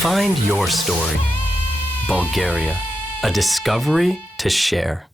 Find your story. Bulgaria, a discovery to share.